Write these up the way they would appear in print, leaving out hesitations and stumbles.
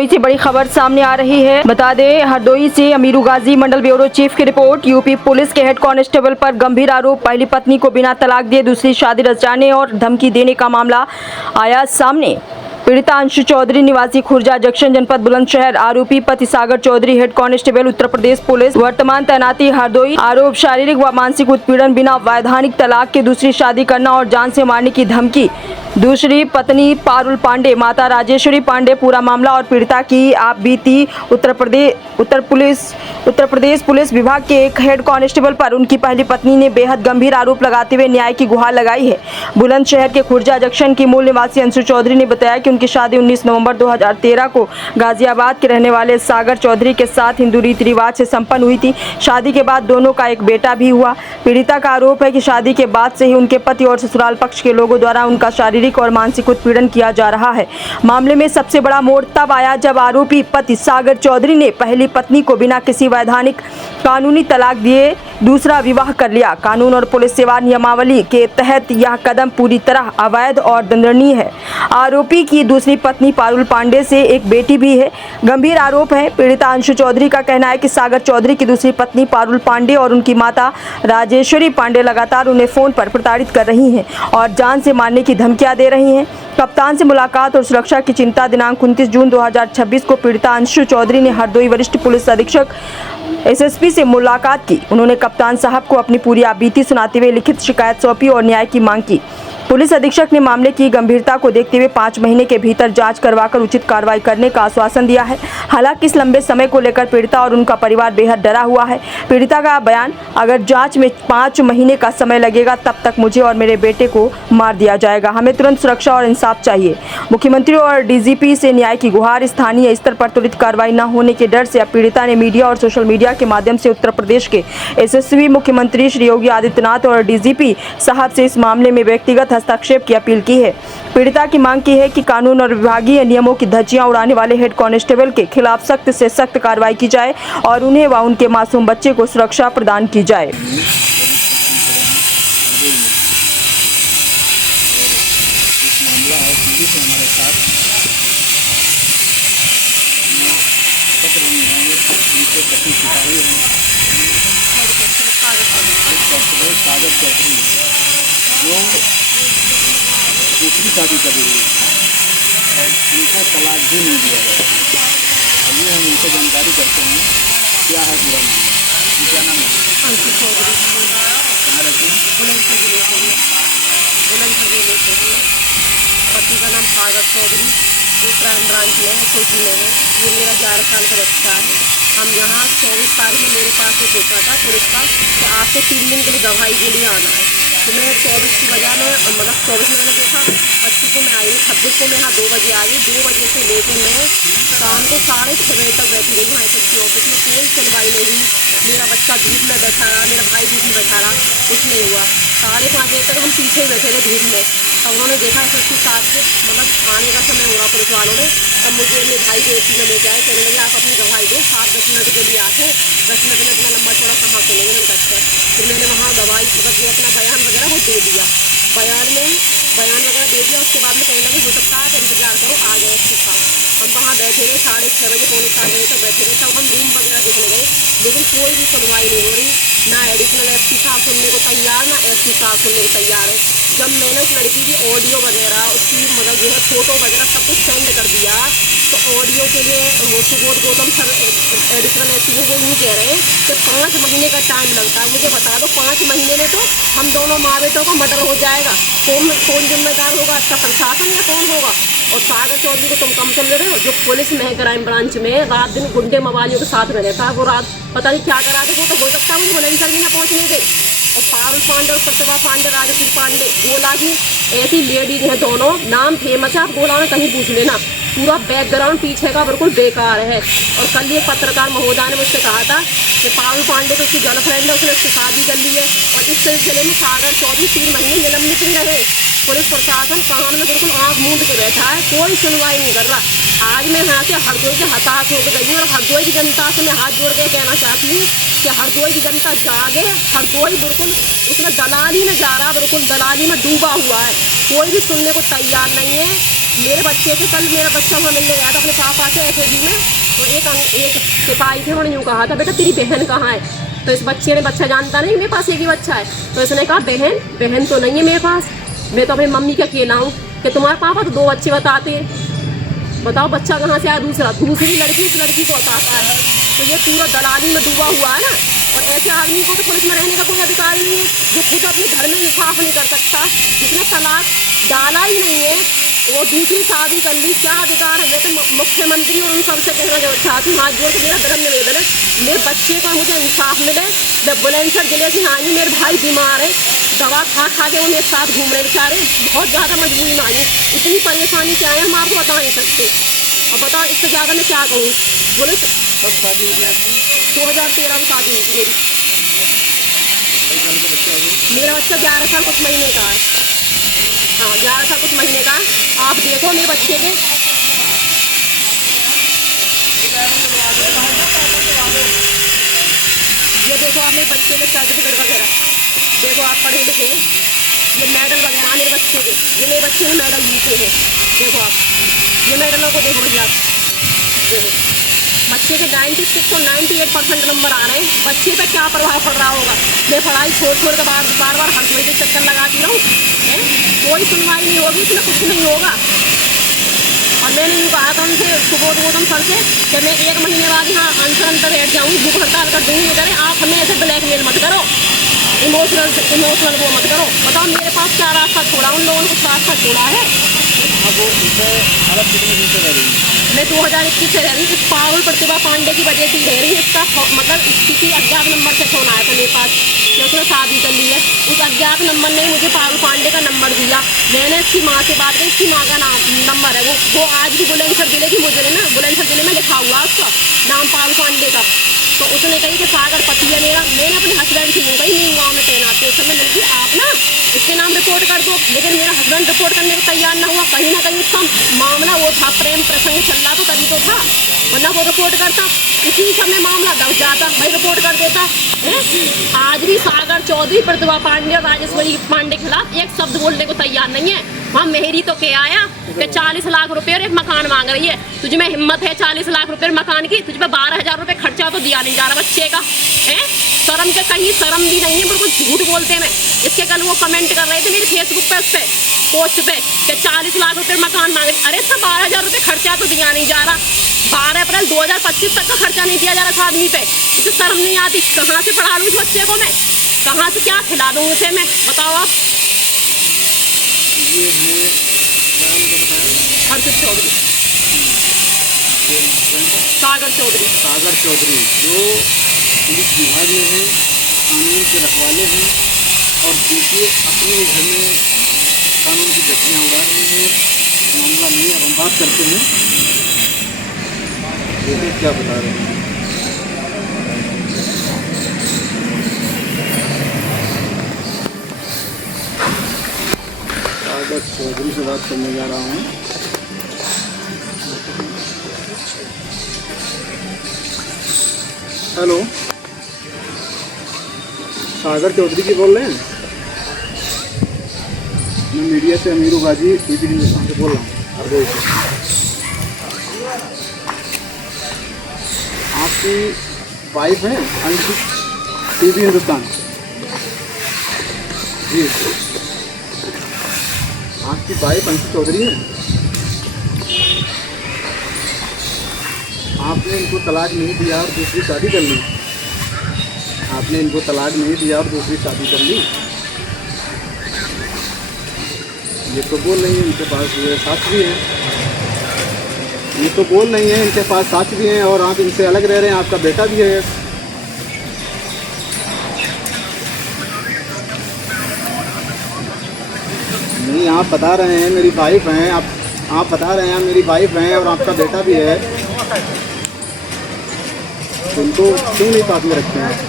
हरदोई से बड़ी खबर सामने आ रही है। बता दें, हरदोई से अमीरू गाजी मंडल ब्यूरो चीफ की रिपोर्ट। यूपी पुलिस के हेड कांस्टेबल पर गंभीर आरोप। पहली पत्नी को बिना तलाक दिए दूसरी शादी रचाने और धमकी देने का मामला आया सामने। पीड़िता अंशु चौधरी निवासी खुर्जा जंक्शन जनपद बुलंदशहर। आरोपी पति सागर Chaudhary head constable Uttar Pradesh police, वर्तमान तैनाती हरदोई। आरोप शारीरिक व मानसिक उत्पीड़न, बिना वैधानिक तलाक के दूसरी शादी करना और जान से मारने की धमकी। दूसरी पत्नी पारुल पांडे, माता राजेश्वरी पांडे। पूरा मामला और पीड़िता की आप बीती उत्तर प्रदेश पुलिस विभाग के एक हेड कांस्टेबल पर उनकी पहली पत्नी ने बेहद गंभीर आरोप लगाते हुए न्याय की गुहार लगाई है। बुलंदशहर के खुर्जा जंक्शन की मूल निवासी अंशु चौधरी ने बताया कि उनकी शादी 19 नवंबर 2013 को गाजियाबाद के रहने वाले सागर चौधरी के साथ हिंदू रीति रिवाज से संपन्न हुई थी। शादी के बाद दोनों का एक बेटा भी हुआ। पीड़िता का आरोप है कि शादी के बाद से ही उनके पति और ससुराल पक्ष के लोगों द्वारा उनका शारीरिक और मानसिक उत्पीड़न किया जा रहा है। मामले में सबसे बड़ा मोड़ तब आया जब आरोपी पति सागर चौधरी ने पहली पत्नी को बिना किसी वैधानिक कानूनी तलाक दिए दूसरा विवाह कर लिया। कानून और पुलिस सेवा नियमावली के तहत यह कदम पूरी तरह अवैध और दंडनीय है। आरोपी की दूसरी पत्नी पारुल पांडे से एक बेटी भी है। गंभीर आरोप है। पीड़िता अंशु चौधरी का कहना है कि सागर चौधरी की दूसरी पत्नी पारुल पांडे और उनकी माता राजेश्वरी पांडे लगातार उन्हें फोन पर प्रताड़ित कर रही हैं और जान से मारने की धमकियां दे रही हैं। कप्तान से मुलाकात और सुरक्षा की चिंता। दिनांक 29 जून 2026 को पीड़िता अंशु चौधरी ने हरदोई वरिष्ठ पुलिस अधीक्षक एसएसपी से मुलाकात की। उन्होंने कप्तान साहब को अपनी पूरी आपबीती सुनाते हुए लिखित शिकायत सौंपी और न्याय की मांग की। पुलिस अधीक्षक ने मामले की गंभीरता को देखते हुए 5 महीने के भीतर जांच करवाकर उचित कार्रवाई करने का आश्वासन दिया है। हालांकि इस लंबे समय को लेकर पीड़िता और उनका परिवार बेहद डरा हुआ है। पीड़िता का बयान, अगर जांच में 5 महीने का समय लगेगा तब तक मुझे और मेरे बेटे को मार दिया जाएगा। हमें तुरंत सुरक्षा और इंसाफ चाहिए। मुख्यमंत्री और डीजीपी से न्याय की गुहार। स्थानीय स्तर पर त्वरित कार्रवाई न होने के डर से अब पीड़िता ने मीडिया और सोशल मीडिया के माध्यम से उत्तर प्रदेश के यशस्वी मुख्यमंत्री श्री योगी आदित्यनाथ और डीजीपी साहब से इस मामले में व्यक्तिगत हस्तक्षेप की अपील की है। पीड़िता की मांग की है कि कानून और विभागीय नियमों की धज्जियां उड़ाने वाले हेड कांस्टेबल के खिलाफ सख्त से सख्त कार्रवाई की जाए और उन्हें व उनके मासूम बच्चे को सुरक्षा प्रदान की जाए। दूसरी शादी कर रही है और उनको तलाक भी नहीं दिया गया। चलिए हम उनसे जानकारी करते हैं क्या है पूरा मामला। क्या नाम है? अंशु चौधरी। कहाँ रहती है? बुलंदशहर। पति का नाम सागर चौधरी, जो क्राइम ब्रांच में है, छोटी में है। ये मेरा 11 साल का बच्चा है। हम यहाँ 24 तारीख में मेरे पास एक होता था पुलिस का कि आपको 3 दिन के लिए दवाई के लिए आना है। तो मैं 24 की वजह में मतलब 24 में मैंने देखा, 25 को मैं आई, 26 को मैं यहाँ 2 बजे आई। 2 बजे से लेकर मैं शाम को 6:30 बजे तक बैठी रही वहाँ तक की ऑफिस में। कोई सुनवाई नहीं हुई। मेरा बच्चा धूप में बैठा रहा, मेरा भाई धूप में बैठा रहा, कुछ नहीं हुआ। 5:30 बजे तक हम पीछे ही बैठे रहे धूप में। तब उन्होंने देखा सबके साथ के मतलब आने का समय हो रहा पुलिस वालों ने। तब मुझे मेरे भाई को एसी में लेके आए, कहने लगे आप अपनी दवाई दो, 7-10 मिनट के लिए आते हैं। 10 मिनट में इतना लंबा चौड़ा कहाँ सुनेंगे मैंने कहा। फिर मैंने वहाँ दवाई मतलब जो अपना बयान वगैरह वो दे दिया। बयान वगैरह दे दिया। उसके बाद में कहने लगे हो सकता है तो इंतजार करो, आ गए इसके साथ। हम वहाँ बैठे रहे 6:30 बजे, 7:45 बजे तक बैठे रहे। तब हम रूम वगैरह देखने गए, लेकिन कोई भी सुनवाई नहीं हो रही। ना एडिशनल एसपी साहब सुनने को तैयार, ना एसपी साहब सुनने को तैयार है। जब मैंने उस लड़की की ऑडियो वगैरह, उसकी मतलब जो है फ़ोटो वगैरह सब कुछ सेंड कर दिया, तो ऑडियो के लिए वो Subodh Gautam sir additional SP वो यूँ कह रहे हैं कि 5 महीने का टाइम लगता है। मुझे बता दो 5 महीने में तो हम दोनों माँ बेटों का मर्डर हो जाएगा। कौन जिम्मेदार होगा? अच्छा प्रशासन या कौन होगा? और सागर चौधरी को तुम कम समझ रहे हो, जो पुलिस में है क्राइम ब्रांच में, रात दिन गुंडे मवालियों के साथ में रहता है। वो रात पता नहीं क्या करा थे, वो तो हो सकता है मुझे बुलंदशहर भी ना पहुँचने दे। और पारुल पांडे और प्रतिभा पांडे, राजेश्वरी पांडे, गोला की ऐसी लेडीज हैं दोनों, नाम फेमस है। आप गोला में कहीं पूछ लेना, पूरा बैकग्राउंड पीछे का बिल्कुल बेकार है। और कल एक पत्रकार महोदय ने मुझसे कहा था कि पारुल पांडे तो उसकी गर्लफ्रेंड है, उसने उसकी शादी कर ली है। और इस सिलसिले में सागर चौधरी 3 महीने निलंबित ही रहे। पुलिस प्रशासन कान में बिल्कुल आँख मूंद के बैठा है, कोई सुनवाई नहीं कर रहा। आज मैं यहाँ से हरदोई के हताश होकर गई हूँ और हरदोई की जनता से मैं हाथ जोड़ के कहना चाहती हूँ कि हरदोई की जनता जागे। हरदोई बिल्कुल उसमें दलाली में जा रहा, बिल्कुल दलाली में डूबा हुआ है। कोई भी सुनने को तैयार नहीं है। मेरे बच्चे से कल मेरा बच्चा हुआ मिलने गया था अपने पापा से एसओजी में, तो एक सिपाही थे, उन्होंने यूँ कहा था बेटा तेरी बहन कहाँ है। तो इस बच्चे ने, बच्चा जानता नहीं मेरे पास एक ही बच्चा है, तो इसने कहा बहन तो नहीं है मेरे पास, मैं तो अपनी मम्मी का अकेला हूँ। कि तुम्हारे पापा तो 2 बच्चे बताते हैं, बताओ बच्चा कहाँ से आया दूसरी लड़की उस लड़की को बताता है। तो ये पूरा दलाली में डूबा हुआ है ना। और ऐसे आदमी को तो पुलिस में रहने का कोई अधिकार नहीं है, जो खुद अपने घर में इंसाफ नहीं कर सकता, जिसने तलाक डाला ही नहीं है, वो दूसरी शादी कर ली, क्या अधिकार है। मैं तो मुख्यमंत्री और उन सबसे कहना चाहती हूँ, हाथ जोड़ के मेरा धर्म निवेदन है, मेरे बच्चे को मुझे इंसाफ मिले। मैं बुलंदशहर जिले से आई, मेरे भाई बीमार है, दवा खा के वो मेरे साथ घूम रहे बेचारे, बहुत ज़्यादा मजबूरी में आई, इतनी परेशानी क्या है हम आपको बता नहीं सकते। अब बताओ इससे ज़्यादा मैं क्या कहूँ। बोले कब शादी हुई आपकी? 2013 में शादी हुई थी मेरी। कई साल का बच्चा है? मेरा बच्चा 11 साल कुछ महीने का है। हाँ 11 साल कुछ महीने का। आप देखो मेरे बच्चे के, ये देखो आप मेरे बच्चे के सर्टिफिकेट वगैरह देखो, आप पढ़े लिखे हैं, ये मेडल वगैरह मेरे बच्चे के, ये मेरे बच्चे ने मेडल जीते हैं। देखो आप ये मेडलों को देखो भैया, देखो बच्चे के 96 और 98% नंबर आ रहे हैं। बच्चे पे क्या प्रभाव पड़ रहा होगा। मैं पढ़ाई छोड़ के बार बार हर वजह चक्कर लगाती रहूँ, कोई सुनवाई नहीं होगी, इसमें कुछ नहीं होगा। और मैंने यूँ कहा था उनसे सुबोधम सर से कि मैं 1 महीने बाद यहाँ अंतर बैठ जाऊँगी, भूख हड़ताल कर दूँगी। करें आप हमें ऐसे ब्लैकमेल मत करो, इमोशनल वो मत करो। बताओ मेरे पास क्या रास्ता छोड़ा, उन लोगों ने कुछ रास्ता छोड़ा है। हाँ वो उनसे अलग कितने दिन से रह रही है? मैं 2021 से रह रही हूँ, इस पागल प्रतिभा पांडे की वजह से ही रह रही हूँ। इसका मतलब किसी अज्ञात नंबर से फोन आया था मेरे पास कि उसने शादी कर ली है। उस अज्ञात नंबर ने मुझे पागल पांडे का नंबर दिया, मैंने इसकी माँ से बात की, इसकी माँ का नंबर है वो आज भी बुलंदशहर जिले की मुजरिम है, बुलंदशहर जिले में लिखा हुआ उसका नाम पागल पांडे का। तो उसने कही कि सागर पति है मेरा। मैंने अपने हस्बैंड से यूँ कही, न्यू गाँव में तैनात थे उस समय, मैंने कहा आप ना इसके नाम रिपोर्ट कर दो, लेकिन मेरा हस्बैंड रिपोर्ट करने को तैयार ना हुआ। कहीं ना कहीं उसका मामला वो था, प्रेम प्रसंग चल रहा तो तभी तो था, वरना वो रिपोर्ट करता, इसी समय मामला दब जाता, भाई रिपोर्ट कर देता है। आज भी सागर चौधरी, प्रतिभा पांडे और राजेश्वरी पांडे के खिलाफ एक शब्द बोलने को तैयार नहीं है। वहाँ मेहरी तो क्या आया कि 40 लाख रुपए और एक मकान मांग रही है। तुझ में हिम्मत है 40 लाख रुपए मकान की, तुझ पे 12,000 रुपए खर्चा तो दिया नहीं जा रहा बच्चे का है। शर्म के कहीं शर्म भी नहीं है, बिल्कुल झूठ बोलते हैं। मैं इसके कल वो कमेंट कर रहे थे मेरे फेसबुक पे, उस पर पोस्ट पे कि 40 लाख रुपए मकान मांग रही। अरे सब 12,000 रुपए खर्चा तो दिया नहीं जा रहा। 12 अप्रैल 2025 तक का खर्चा नहीं दिया जा रहा आदमी पे। इसे शर्म नहीं आती। कहाँ से पढ़ा लूँ इस बच्चे को मैं, कहाँ से क्या खिला दूँ उसे मैं, बताओ आप। ये है हर्षित चौधरी, सागर चौधरी, सागर चौधरी, जो पुलिस विभाग में हैं, कानून के रखवाले हैं, और देखिए अपने ही घर में कानून की झटियाँ उड़ा रहे हैं। मामला नहीं, अब हम बात करते हैं, देखिए क्या बता रहे हैं। सागर चौधरी से बात करने जा रहा हूँ। हेलो, सागर चौधरी जी बोल रहे हैं? मैं मीडिया से अमीरू गाजी टीवी हिंदुस्तान से बोल रहा हूँ। अरदोई से। आपकी वाइफ है अंशु, टीवी हिंदुस्तान जी। आपकी वाइफ अंशु चौधरी है। आपने इनको तलाक नहीं दिया और दूसरी शादी कर ली। आपने इनको तलाक नहीं दिया और दूसरी शादी कर ली। ये तो बोल रही है इनके पास ये साक्ष्य भी है। ये तो बोल रही है इनके पास साक्ष्य भी हैं, और आप इनसे अलग रह रहे हैं। आपका बेटा भी है। नहीं, आप बता रहे हैं मेरी वाइफ हैं, आप बता रहे हैं मेरी वाइफ हैं और आपका बेटा भी है, तो उनको क्यों नहीं साथ में रखते हैं?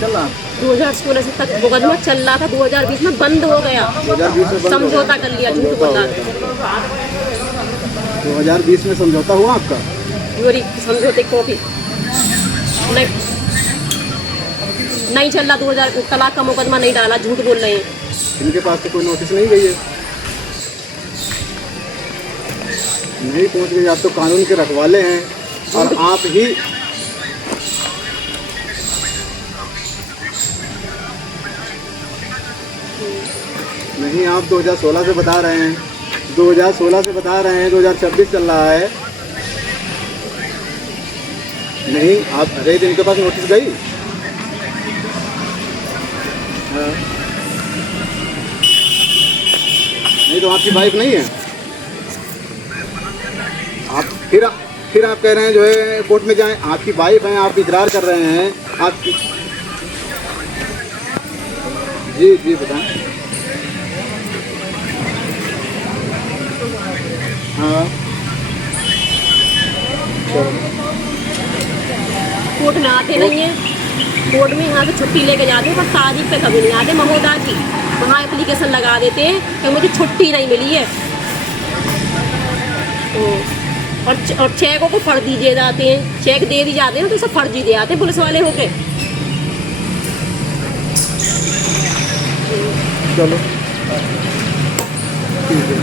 चल रहा 2016 से तक मुकदमा चल रहा था, 2020 में बंद हो गया। 2020 में समझौता कर लिया, झूठ बोला। 2020 में समझौता हुआ आपका? समझौते कॉपी नहीं, नहीं चल रहा, 2000 तलाक का मुकदमा नहीं डाला, झूठ बोल रहे हैं। इनके पास तो कोई नोटिस नहीं गई है, नहीं पहुंच गई। आप तो कानून के रखवाले हैं और आप ही नहीं, आप 2016 से बता रहे हैं, 2016 से बता रहे हैं, 2026 चल रहा है। नहीं, आप अरे इनके पास नोटिस गई? हाँ। नहीं तो आपकी वाइफ नहीं है। आप फिर आप कह रहे हैं जो है कोर्ट में जाएं, आपकी वाइफ हैं, आप इकरार कर रहे हैं आपकी। जी बताएं। हाँ कोर्ट में आते नहीं है, कोर्ट में यहाँ से छुट्टी लेके जाते हैं, पर शादी पे कभी नहीं आते। ममोदा की वहाँ एप्लीकेशन लगा देते हैं कि मुझे छुट्टी नहीं मिली है, और चेकों को फर्जी दे जाते हैं, चेक दे दी जाते हैं तो सब फर्जी दे आते हैं पुलिस वाले होके। चलो ठीक है।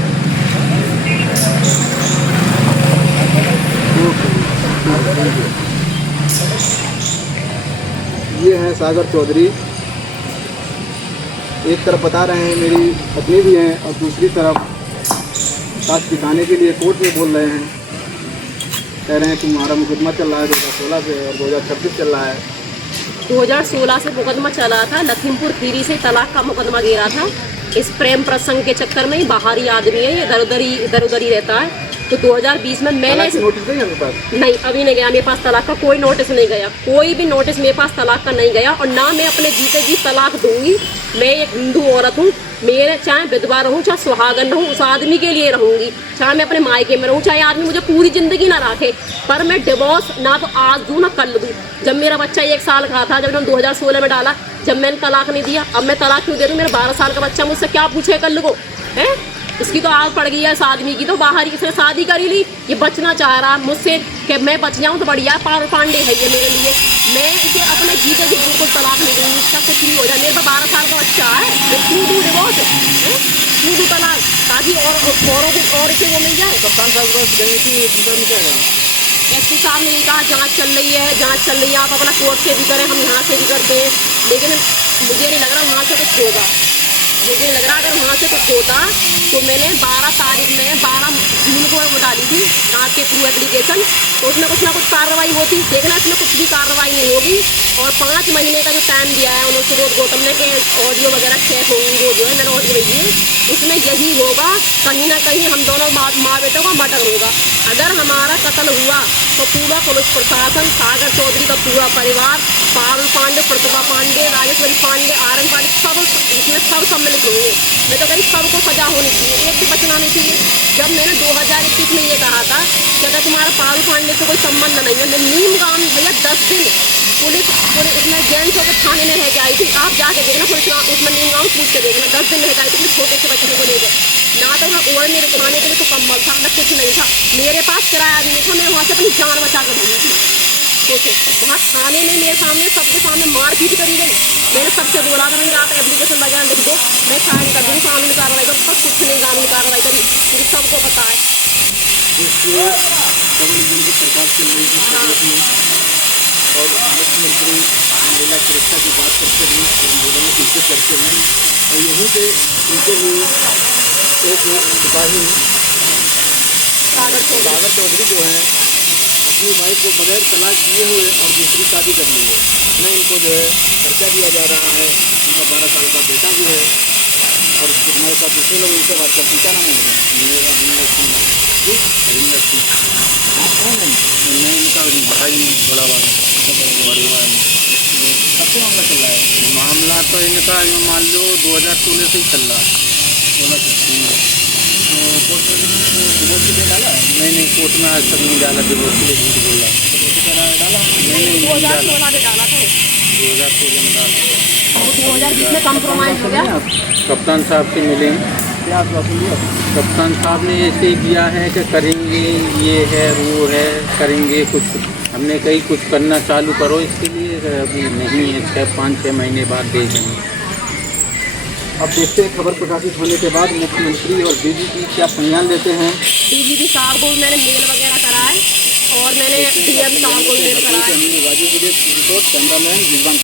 ये हैं सागर चौधरी, एक तरफ बता रहे हैं मेरी पत्नी भी हैं और दूसरी तरफ साथ दिखाने के लिए कोर्ट में बोल रहे हैं, कह रहे हैं तुम्हारा मुकदमा चल रहा है 2016 से और 2026 चल रहा है। 2016 से मुकदमा चला था, लखीमपुर खीरी से तलाक का मुकदमा गिरा था। इस प्रेम प्रसंग के चक्कर में ही बाहरी आदमी है, ये इधर उधर ही रहता है। तो 2020 में मैंने नोटिस नहीं है मेरे पास? नहीं, अभी नहीं गया मेरे पास तलाक का कोई नोटिस नहीं गया, कोई भी नोटिस मेरे पास तलाक का नहीं गया। और ना मैं अपने जीते जी तलाक दूंगी। मैं एक हिंदू औरत हूँ, मेरे चाहे विधवा रहूँ चाहे सुहागन रहूँ, उस आदमी के लिए रहूँगी। चाहे मैं अपने मायके में रहूँ, चाहे आदमी मुझे पूरी ज़िंदगी ना रखे, पर मैं डिवोर्स ना तो आज दूँ ना कल दूँ। जब मेरा बच्चा 1 साल का था, जब मैंने 2016 में डाला, जब मैंने तलाक नहीं दिया, अब मैं तलाक क्यों दे दूँ? मेरा 12 साल का बच्चा मुझसे क्या पूछे कल को है? इसकी तो आग पड़ गई है इस आदमी की, तो बाहर इसने शादी करी ली, ये बचना चाह रहा मुझसे कि मैं बच जाऊँ तो बढ़िया। पार पांडे है ये मेरे लिए, मैं इसे अपने जीते जी बिल्कुल तलाक नहीं दूँगी। इसका कुछ नहीं हो जाए, मेरे पास 12 साल का बच्चा है, मैं क्यों दूँ डिवोर्स, क्यों दूँ तलाक, ताकि औरों को और इसे वो मिल जाए। कप्तान साहब के पास गए थे, एसपी साहब ने कहा जांच चल रही है, आप अपना कोर्ट से भी करें, हम यहाँ से भी करते हैं, लेकिन मुझे नहीं लग रहा वहाँ से कुछ होगा। मुझे लग रहा अगर वहाँ से कुछ होता तो मैंने 12 तारीख में 12 जून को वो डाली थी जांच के थ्रू एप्लीकेशन, तो उसमें कुछ ना कुछ कार्रवाई होती। देखना इसमें कुछ भी कार्रवाई नहीं होगी। और 5 महीने का जो टाइम दिया है उन्होंने सुबोध गौतम ने कि ऑडियो वगैरह चेक होंगी, वो जो है मैंने ऑडियो भेजी है, उसमें यही होगा कहीं ना कहीं हम दोनों माँ बेटों का मर्डर होगा। अगर हमारा कत्ल हुआ तो पूरा पुलिस प्रशासन, सागर चौधरी का पूरा परिवार, पारुल पांडे, प्रतिभा पांडे, राजेश्वरी पांडे, आरन पांडे, सब इसमें सब सम्मिलित होंगे। मैं तो कहीं सबको सजा होनी चाहिए, एक भी बचना नहीं चाहिए। जब मैंने 2021 में ये कहा था कि अगर तुम्हारा पारुल पांडे से कोई संबंध नहीं है, मैं नीम गांव भैया 10 दिन पुलिस उसमें जेंट्स होकर थाने में रह के आई थी। आप जाके देखना पुलिस उसमें नीम गांव पूछ के देखना, 10 दिन रह के आई थी छोटे से बच्चे को लेकर। ना तो मैं ओढ़ मेरे खाने के लिए तो कम्बल था, ना कुछ नहीं था, मेरे पास किराया भी नहीं था। मैं वहाँ से अपनी जान बचा कर दी थी। सोचो वहाँ थाने में मेरे सामने सबके सामने मारपीट करी गई। मैंने सबसे बोला था मैंने आप एप्लीकेशन वगैरह लिख दो, मैं साइन कर दूँ, कानूनी कार्रवाई करूँ, पर कुछ नहीं कानूनी कार्रवाई करी, क्योंकि सबको पता है। सरकार चल रही थी और मुख्यमंत्री महिला सुरक्षा की बात करते हैं, आंदोलन की कोशिश करते हैं, और यहीं पे उनके लिए एक सिपाही सागर चौधरी जो है अपनी वाइफ को बगैर तलाक किए हुए और दूसरी शादी कर ली है। न इनको जो है खर्चा दिया जा रहा है, उनका 12 साल का बेटा भी है। और हमारे साथ दूसरे लोग उनसे बात करते हैं। क्या नाम है मेरा? हरिंदर सिंह। आप कौन हैं? मैं इनका भाई बड़ा वाला कब से मामला चल रहा है? मामला तो इनका मान लो 2016 से ही चल रहा है। 16 से कोर्ट में डिवोर्स के लिए डाला है? नहीं, कोर्ट में आज तक नहीं डाला, डिवोर्स के लिए झूठ बोल रहा है। डाला नहीं 2016 में डाला था, 2016 में डाला। 2020 में कम्प्रोमाइज हो गया। कप्तान साहब से मिले, क्या कप्तान साहब ने ऐसे ही दिया है कि करेंगे, ये है वो है, करेंगे कुछ। हमने कहीं कुछ करना चालू करो, इसके लिए कि अभी नहीं है, 5-6 महीने बाद देंगे। अब देखते हैं खबर प्रकाशित होने के बाद मुख्यमंत्री और डीजीपी क्या संज्ञान लेते हैं। डीजीपी साहब को मैंने मेल वगैरह करा है और मैंने डीएम साहब को मेल करा है। कैमरामैन